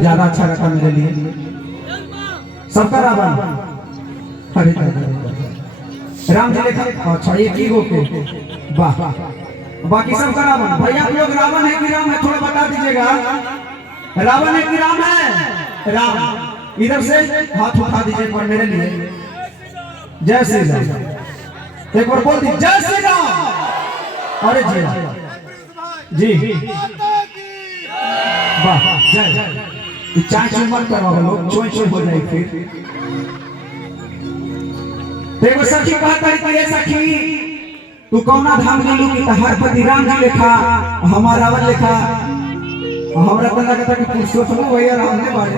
ज्यादा अच्छा रखा मेरे लिए। सबका रावण, अरे राम जी लिखा, अच्छा एक ही गो के, वाह। बाकी सबका रावण। भैया आप लोग रावण है कि राम है थोड़ा बता दीजिएगा। रावण है कि राम है? राम। इधर से हाथ उठा दीजिए एक बार मेरे लिए। जय श्री राम। एक बार बोल दीजिए जय श्री राम। अरे जी जी वाह जय। चाय चुन मत करवा लोग, चोय चोय हो जाए फिर। देखो सखी कहता है कि ये सखी तू कौना धाम गेलू कि तहार पति राम जी लिखा हमारा रावण लिखा। हमरा तो लगता कि पुरुषोत्तम भैया राम ने बारे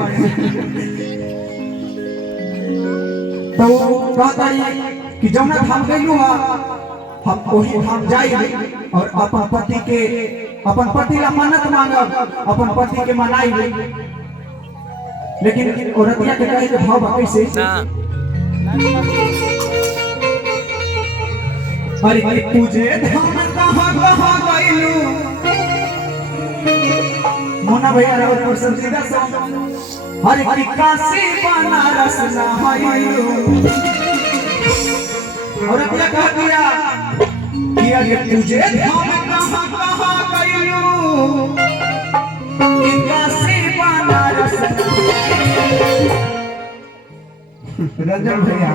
तो कहता है कि जौना धाम गेलू हम वही धाम जाएंगे और अपन पति ला मन्नत मांगब, अपन पति के मनाएंगे। लेकिन औरतिया के कहे के भाव कैसे? अरे तुझे धाम कहाँ गइलू मोना भैया रावतपुर संजीदा सॉन्ग। अरे कि काशी बनारस ना गइलू। औरतिया कह दिया कि अरे तुझे धाम कहाँ गइलू कि काशी बनारस। रंजन भैया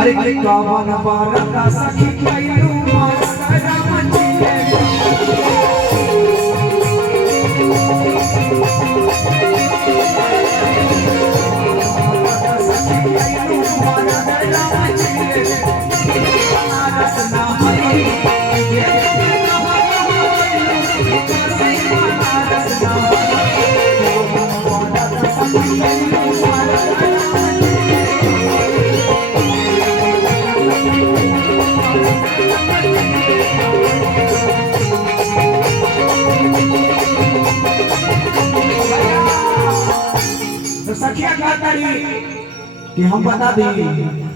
अरे कवन बारका सखी गइलू माता राम जी के। तो सखिया कहता है कि हम बता दी,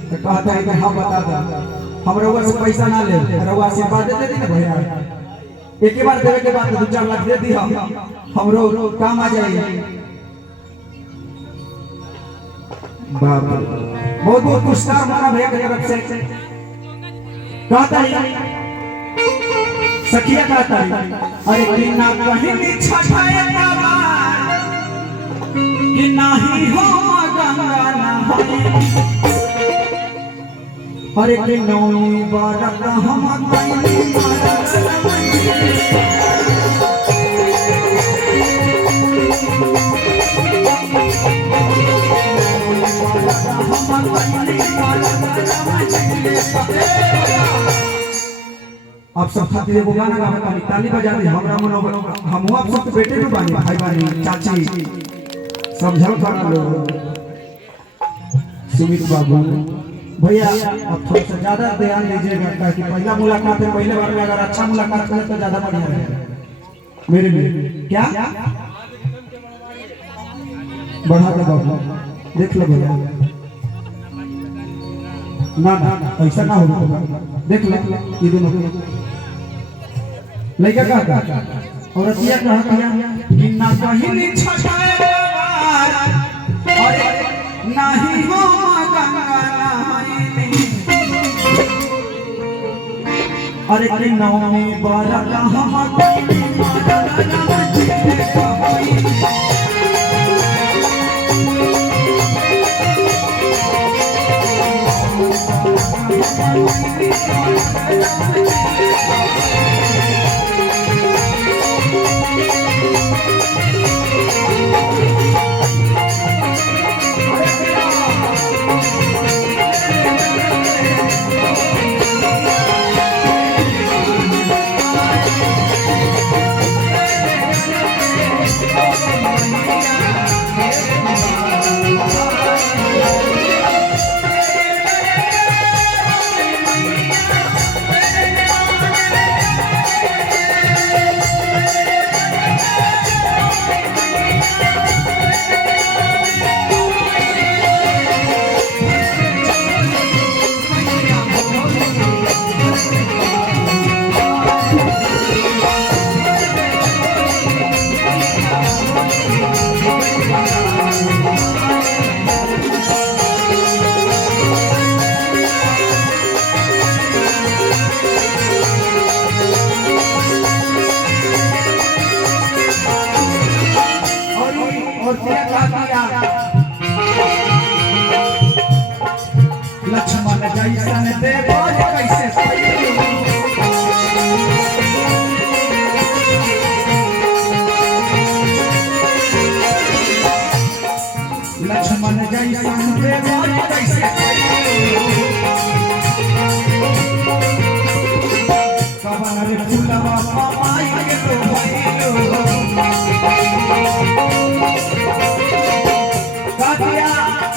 तो कहता है कि हम बता दो। हम रउआ से पैसा ना ले, रउआ आशीर्वाद दे दी ना भैया। एक ही बार देवे के बाद 2-4 लाख दे दी हमरो काम आ जाएगी। बाप बहुत बहुत पुरस्कार माना भैया की तरफ से। कहता है सखिया कहता है अरे कि ना कहीं इच्छा छाए बाबा कि नाही हो गंगा ना होई। अरे कि नौनी बारक हम गइली मारत आप सब खातिर एगो गाना गावे ताली ताली बजा दे। हमरा मनोबल हम आप सब बेटे में बानी, भाई बानी, चाची समझल करा लो। सुमित बाबू भैया अब थोड़ा सा ज्यादा ध्यान दीजिएगा ताकि पहला मुलाकात है, पहले बार में अगर अच्छा मुलाकात करें तो ज्यादा बढ़िया रहेगा मेरे लिए। क्या बढ़ा दे बाबू, देख लो भैया। ना ना ऐसा ना होगा, देख लो ये दोनों लड़का का औरतिया कहा कि ना कहीं छटाए अरे नहीं हो गंगा नहाई। अरे कि नौमी बारक हम गइली मारत राम जी के कहई।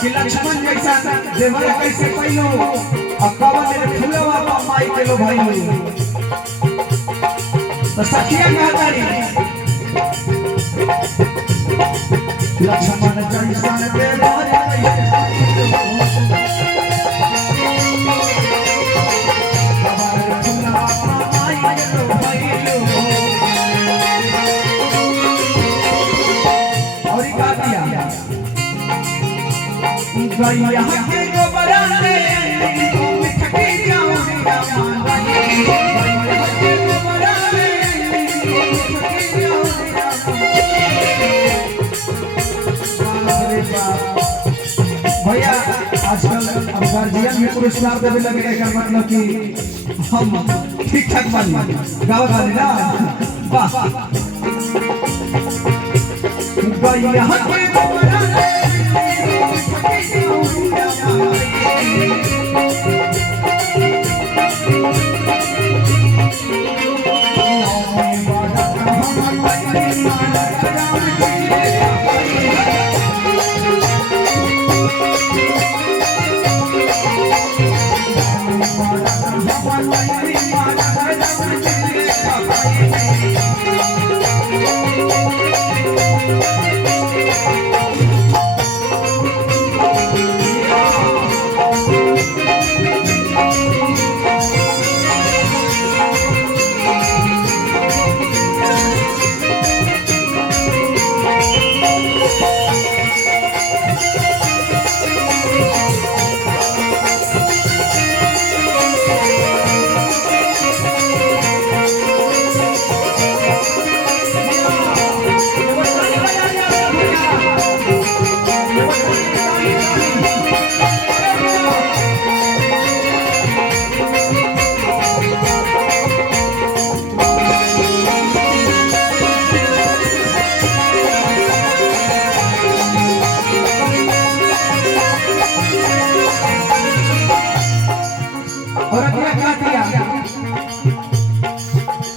कि लक्ष्मण जैसा देवर कैसे पैलो अकावा मेरे फुलवा का माई के लो भाई तो सखिया कहता रे लक्ष्मण जैसा देवर गैया के गोबरा में मिठके जाऊं गैया के गोबरा में मिठके जाऊं भैया आजकल अब गार्जियन में पुरस्कार देने लगे का मतलब कि हम ठीक ठाक बानी गाँव वाले ना वाह गैया के गोबरा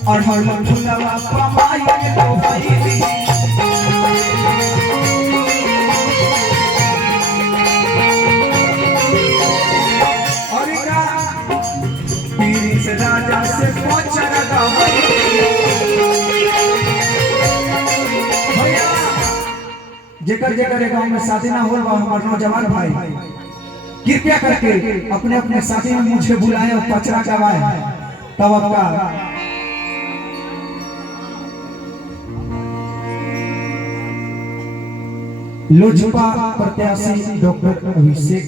और हर फुलवा पमाई के तो भाई और का पीरी से राजा से पहुंचना का भैया जेकर जेकर गांव में शादी ना होल हमार नौजवान भाई कृपया करके अपने अपने साथी में मुझे बुलाए और पचरा गवाए तब आपका लोजपा प्रत्याशी डॉक्टर अभिषेक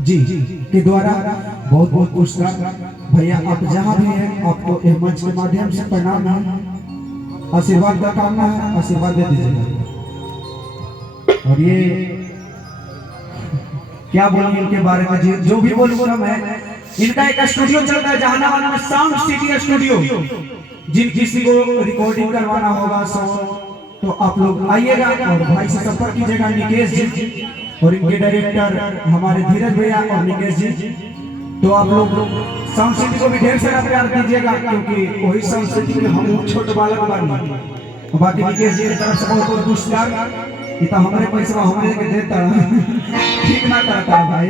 जी के द्वारा बहुत बहुत पुरस्कार भैया आप जहां भी हैं आपको इस मंच के माध्यम से प्रणाम है आशीर्वाद का कामना है आशीर्वाद दे दीजिएगा और ये क्या बोलूं इनके बारे में जो भी बोलूंगा मैं इनका एक स्टूडियो चलता है जहानाबाद में साउंड सिटी स्टूडियो जिन किसी को रिकॉर्डिंग करवाना होगा तो आप लोग आइएगा और भाई से संपर्क कीजिएगा निकेश जी और इनके डायरेक्टर हमारे धीरज भैया और निकेश जी तो आप लोग साउंड सिटी को भी ढेर सारा प्यार दीजिएगा क्योंकि वही साउंड सिटी में हम छोटे बालक बन बाकी निकेश जी की तरफ से बहुत बहुत पुरस्कार ये तो हमारे पैसा हमारे के देता ठीक ना करता भाई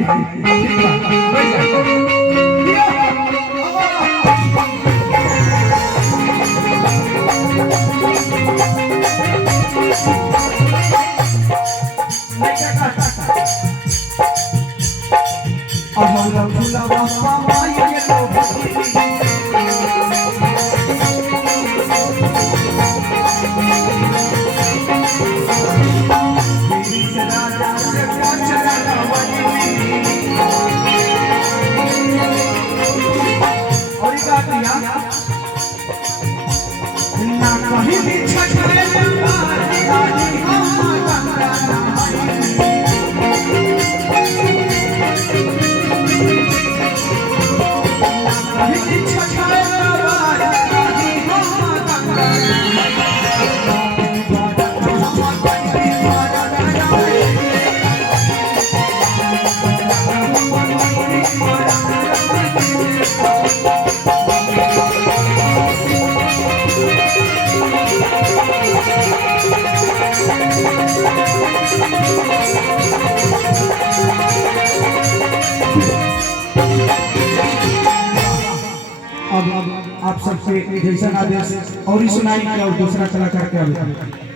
आप सबके जैसा आदेश और ही सुनाई और दूसरा कलाकार के आवे